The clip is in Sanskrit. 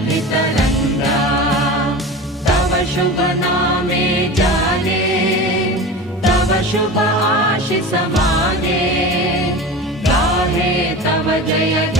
सुरभितरङ्गा तव शुभ नामे जाने तव शुभ आशिष माने गाहे तव जय